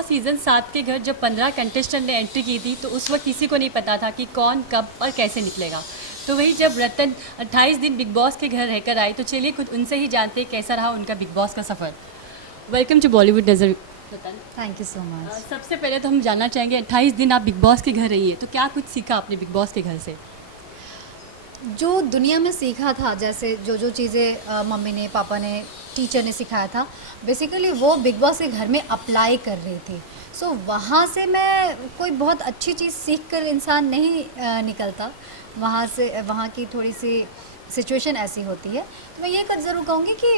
Boss season 7 के घर जब 15 कंटेस्टेंट ने एंट्री की थी तो उस वक्त किसी को नहीं पता था कि कौन कब और कैसे निकलेगा। तो वही जब रतन 28 दिन बिग बॉस के घर रहकर आई तो चलिए खुद उनसे ही जानते हैं कैसा रहा उनका बिग बॉस का सफ़र। वेलकम टू बॉलीवुड नज़र रतन। Thank you so much. सबसे पहले तो हम जानना चाहेंगे 28 दिन आप बिग बॉस के घर रही है तो क्या कुछ सीखा आपने बिग बॉस के घर से? जो दुनिया में सीखा था, जैसे जो जो चीज़ें मम्मी ने, पापा ने, टीचर ने सिखाया था, बेसिकली वो बिग बॉस के घर में अप्लाई कर रही थी। सो वहाँ से मैं कोई बहुत अच्छी चीज़ सीख कर इंसान नहीं निकलता। वहाँ से वहाँ की थोड़ी सी सिचुएशन ऐसी होती है। तो मैं ये कर ज़रूर कहूँगी कि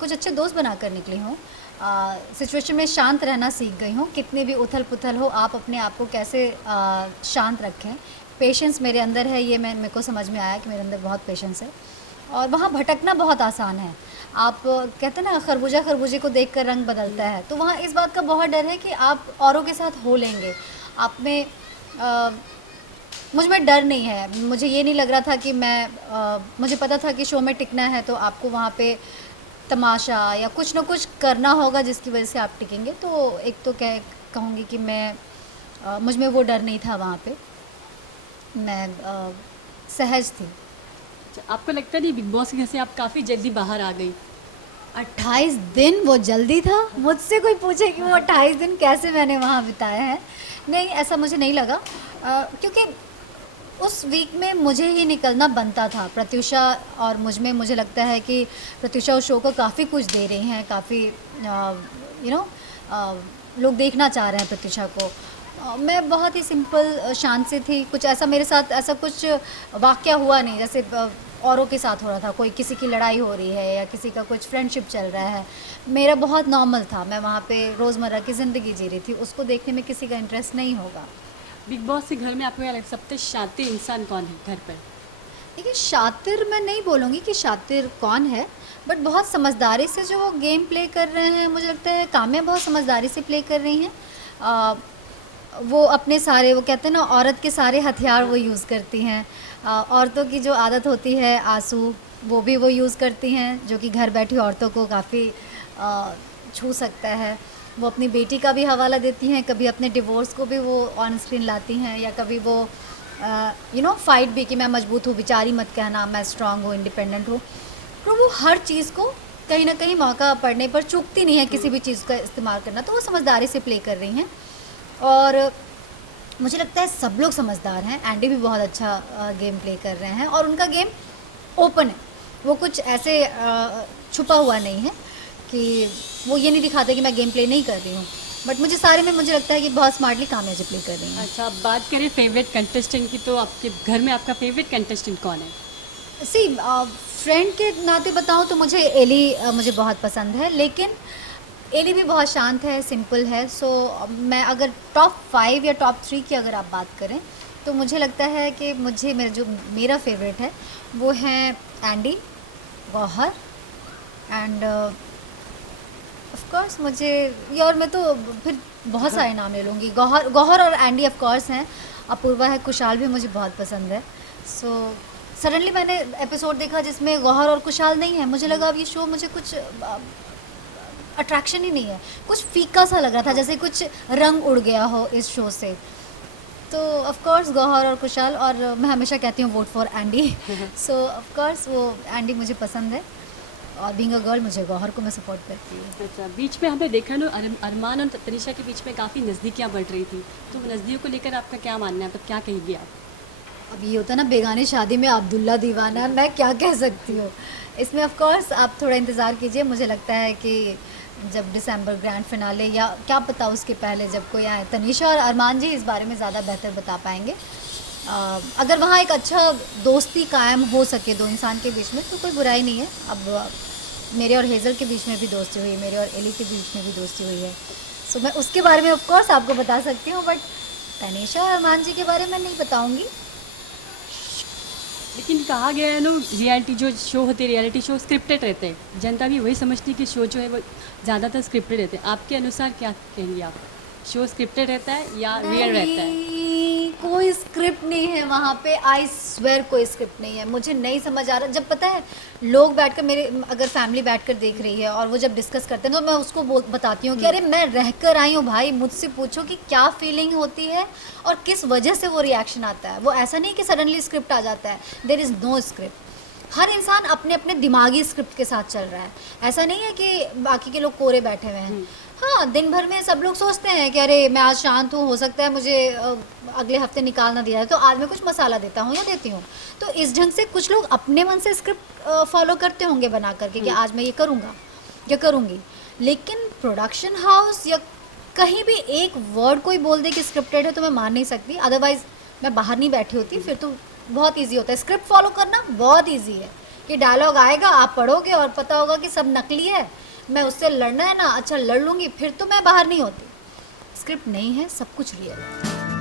कुछ अच्छे दोस्त बना कर निकली हूँ। सिचुएशन में शांत रहना सीख गई हूँ। कितने भी उथल पुथल हो, आप अपने आप को कैसे शांत रखें। पेशेंस मेरे अंदर है, ये मेरे को समझ में आया कि मेरे अंदर बहुत पेशेंस है। और वहाँ भटकना बहुत आसान है। आप कहते हैं ना, खरबूजा खरबूजे को देख कर रंग बदलता है, तो वहाँ इस बात का बहुत डर है कि आप औरों के साथ हो लेंगे। आप में मुझ में डर नहीं है। मुझे ये नहीं लग रहा था कि मुझे पता था कि शो में टिकना है तो आपको वहाँ पे तमाशा या कुछ ना कुछ करना होगा जिसकी वजह से आप टिकेंगे। तो एक तो कहूँगी कि मुझ में वो डर नहीं था। वहाँ पे मैं सहज थी। आपको लगता नहीं बिग बॉस के घर से आप काफ़ी जल्दी बाहर आ गई? 28 दिन वो जल्दी था? मुझसे कोई पूछे कि वो 28 दिन कैसे मैंने वहाँ बिताए हैं। नहीं, ऐसा मुझे नहीं लगा, क्योंकि उस वीक में मुझे ही निकलना बनता था। प्रत्युषा और मुझे लगता है कि प्रत्युषा उस शो को काफ़ी कुछ दे रही हैं। काफ़ी लोग देखना चाह रहे हैं प्रत्युषा को। मैं बहुत ही सिंपल शांत से थी। कुछ ऐसा मेरे साथ ऐसा कुछ वाक़या हुआ नहीं जैसे औरों के साथ हो रहा था। कोई किसी की लड़ाई हो रही है या किसी का कुछ फ्रेंडशिप चल रहा है। मेरा बहुत नॉर्मल था। मैं वहाँ पे रोज़मर्रा की ज़िंदगी जी रही थी। उसको देखने में किसी का इंटरेस्ट नहीं होगा। बिग बॉस के घर में आपको क्या लगता है सबसे शातिर इंसान कौन है घर पर? देखिए, शातिर मैं नहीं बोलूँगी कि शातिर कौन है, बट बहुत समझदारी से जो वो गेम प्ले कर रहे हैं। मुझे लगता है काम्या बहुत समझदारी से प्ले कर रही हैं। वो अपने सारे, वो कहते हैं ना, औरत के सारे हथियार वो यूज़ करती हैं। औरतों की जो आदत होती है आंसू, वो भी वो यूज़ करती हैं, जो कि घर बैठी औरतों को काफ़ी छू सकता है। वो अपनी बेटी का भी हवाला देती हैं, कभी अपने डिवोर्स को भी वो ऑन स्क्रीन लाती हैं, या कभी वो फाइट भी कि मैं मजबूत हूँ, बेचारी मत कहना, मैं स्ट्रांग हूँ, इंडिपेंडेंट हूँ। तो वो हर चीज़ को कहीं ना कहीं मौका पड़ने पर चूकती नहीं है किसी भी चीज़ का इस्तेमाल करना। तो वो समझदारी से प्ले कर रही हैं और मुझे लगता है सब लोग समझदार हैं। एंडी भी बहुत अच्छा गेम प्ले कर रहे हैं और उनका गेम ओपन है। वो कुछ ऐसे छुपा हुआ नहीं है कि वो ये नहीं दिखाते कि मैं गेम प्ले नहीं कर रही हूँ। बट मुझे लगता है कि बहुत स्मार्टली कामयाब प्ले कर रही हैं। अच्छा, अब बात करें फेवरेट कंटेस्टेंट की, तो आपके घर में आपका फेवरेट कंटेस्टेंट कौन है? फ्रेंड के नाते बताऊँ तो मुझे एली मुझे बहुत पसंद है, लेकिन एली भी बहुत शांत है, सिंपल है। सो मैं अगर टॉप 5 या टॉप 3 की अगर आप बात करें तो मुझे लगता है कि मेरा फेवरेट है वो हैं Andy, Gauhar and of course मुझे और मैं तो फिर बहुत सारे नाम ले लूँगी। गौहर और एंडी ऑफ कोर्स हैं। अपूर्वा है, कुशाल भी मुझे बहुत पसंद है। सो सडनली मैंने एपिसोड देखा जिसमें गौहर और कुशाल नहीं है। मुझे लगा अब ये शो मुझे कुछ अट्रैक्शन ही नहीं है, कुछ फीका सा लग रहा था, जैसे कुछ रंग उड़ गया हो इस शो से। तो ऑफ कोर्स गौहर और कुशाल, और मैं हमेशा कहती हूँ vote for Andy. So of course वो एंडी मुझे पसंद है और बीइंग अ गर्ल मुझे गौहर को मैं सपोर्ट करती हूँ। अच्छा, बीच में हमने देखा ना अरमान और तनिषा के बीच में काफ़ी नज़दीकियाँ बढ़ रही थी, तो नज़दीकियों को लेकर आपका क्या मानना है, मतलब क्या कहेंगे आप? अब ये होता है ना, बेगानी शादी में अब्दुल्ला दीवाना, मैं क्या कह सकती हूँ इसमें। ऑफ कोर्स आप थोड़ा इंतज़ार कीजिए। मुझे लगता है कि जब दिसंबर ग्रैंड फिनाले या क्या पता उसके पहले जब कोई आए, तनीषा और अरमान जी इस बारे में ज़्यादा बेहतर बता पाएंगे। अगर वहाँ एक अच्छा दोस्ती कायम हो सके दो इंसान के बीच में तो कोई बुराई नहीं है। अब मेरे और हेज़ल के बीच में भी दोस्ती हुई, मेरे और एली के बीच में भी दोस्ती हुई है। सो मैं उसके बारे में ऑफ कोर्स आपको बता सकती हूँ, बट तनीषा और अरमान जी के बारे में नहीं बताऊँगी। लेकिन कहा गया है ना, रियलिटी जो शो होते हैं, रियलिटी शो स्क्रिप्टेड रहते हैं। जनता भी वही समझती है कि शो जो है वो ज़्यादातर स्क्रिप्टेड रहते हैं। आपके अनुसार क्या कहेंगे आप, शो स्क्रिप्टेड रहता है या रियल रहता है? नहीं, कोई स्क्रिप्ट नहीं है वहाँ पे, आई स्वेयर कोई स्क्रिप्ट नहीं है। मुझे नहीं समझ आ रहा, जब पता है लोग बैठकर, मेरे अगर फैमिली बैठकर देख रही है और वो जब डिस्कस करते हैं तो मैं उसको बताती हूँ कि अरे मैं रहकर आई हूँ भाई, मुझसे पूछो कि क्या फीलिंग होती है और किस वजह से वो रिएक्शन आता है। वो ऐसा नहीं कि सडनली स्क्रिप्ट आ जाता है, देयर इज़ नो स्क्रिप्ट। हर इंसान अपने अपने दिमागी स्क्रिप्ट के साथ चल रहा है। ऐसा नहीं है कि बाकी के लोग कोरे बैठे हुए हैं। हाँ, दिन भर में सब लोग सोचते हैं कि अरे मैं आज शांत हूँ, हो सकता है मुझे अगले हफ्ते निकाल ना दिया है तो आज मैं कुछ मसाला देता हूँ या देती हूँ। तो इस ढंग से कुछ लोग अपने मन से स्क्रिप्ट फॉलो करते होंगे बना करके कि आज मैं ये करूँगा या करूँगी, लेकिन प्रोडक्शन हाउस या कहीं भी एक वर्ड कोई बोल दे कि स्क्रिप्टेड है तो मैं मान नहीं सकती। अदरवाइज मैं बाहर नहीं बैठी होती, फिर तो बहुत इजी होता है। स्क्रिप्ट फॉलो करना बहुत इजी है कि डायलॉग आएगा, आप पढ़ोगे और पता होगा कि सब नकली है, मैं उससे लड़ना है ना, अच्छा लड़ लूँगी, फिर तो मैं बाहर नहीं होती। स्क्रिप्ट नहीं है, सब कुछ रियल है।